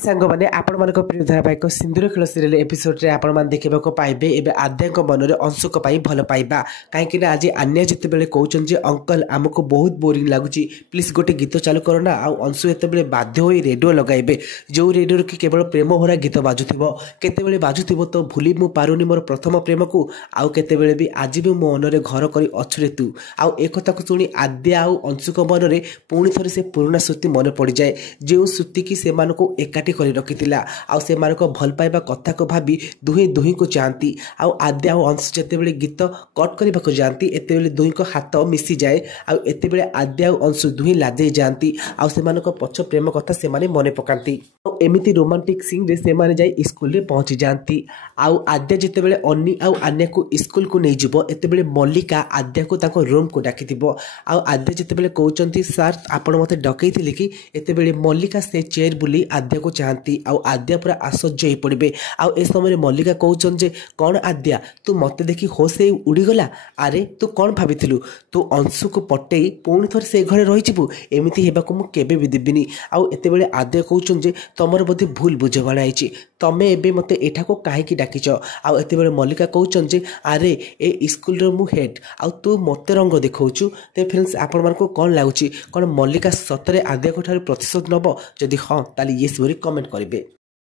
सांग मैंने आपण मान प्रिय धारावाहिक सिंदूर खेल सीरियल एपिसोड रे आपण मान देखा पाइबे एबे आद्या मन में अंशुक भल पाइबा कहीं आज आन्या जिते बड़े कहते जे अंकल आमको बहुत बोरिंग लगुच प्लीज गोटे गीत चालू करना आउ अंशु एत बाध्य हो रेडियो लगाइबे जो रेडियो कि केवल प्रेम भरा गीत बाजुथिबो केतेबेले बाजुथिबो तो भूली मु पारुनी मोर प्रथम प्रेम को आउ केतेबेले भी आज भी मो मन में घर कर अच्छे तू आउ एक कथा को शुणी आद्या आउ अंशुक मन में पुणी थे से पुराना स्मृति मन पड़ जाए जो स्मृति की से एकाठी कर रखिथिला आउ से मानको भल पाइबा कथा को भाबी दुही दुही को चाहती आउ आद्या आउ अंश जेतेबेले गीत कट करबा को जानती एतेबेले दुही को हाथ मिसी जाए आउ एतेबेले आद्या आउ अंश दुही लादे जानती आउ से मानको पछ प्रेम कथा से माने मने पकांती एमिति रोमांटिक सीन रे से माने जाई स्कूल रे पहुंची जानती आउ आद्या जेतेबेले अन्नी आउ आन्या को स्कूल को नहीं जिवो एतेबेले मल्लिका आद्या को ताको रूम को डाकिथिबो आउ आद्या जेतेबेले कहउचंती सर आपण मते डकैथिले कि एतेबेले मल्लिका से चेयर बुली आद्या को चाहती आउ आद्या पूरा आश्चर्य हो पड़े आउ ए समय मल्लिका कहउचन जे कौन आद्या तू मते देखी होश उड़ीगला अरे तू कौन भाविथिलु तू अंशु को पटई पुणी थर से घरे रहीजिबु एमिति हेबाकु मु केबे भी देबिनी आउ एतेबेले आद्या कहउचन जे तमर बोधे भूल बुझाणा आइछि तमे एबे मते एठाको काहेकि डाकिच आउ एतेबेले मल्लिका कहउचन जे अरे ए स्कूल रो मु हेड आउ तू मते रंग देखौछु ते फ्रेंड्स आपण मानको कोन लागुछि कोन मल्लिका सतरे आद्या को ठार प्रतिशोध नबो जदि हां ताली येस बोली कमेंट करिवे।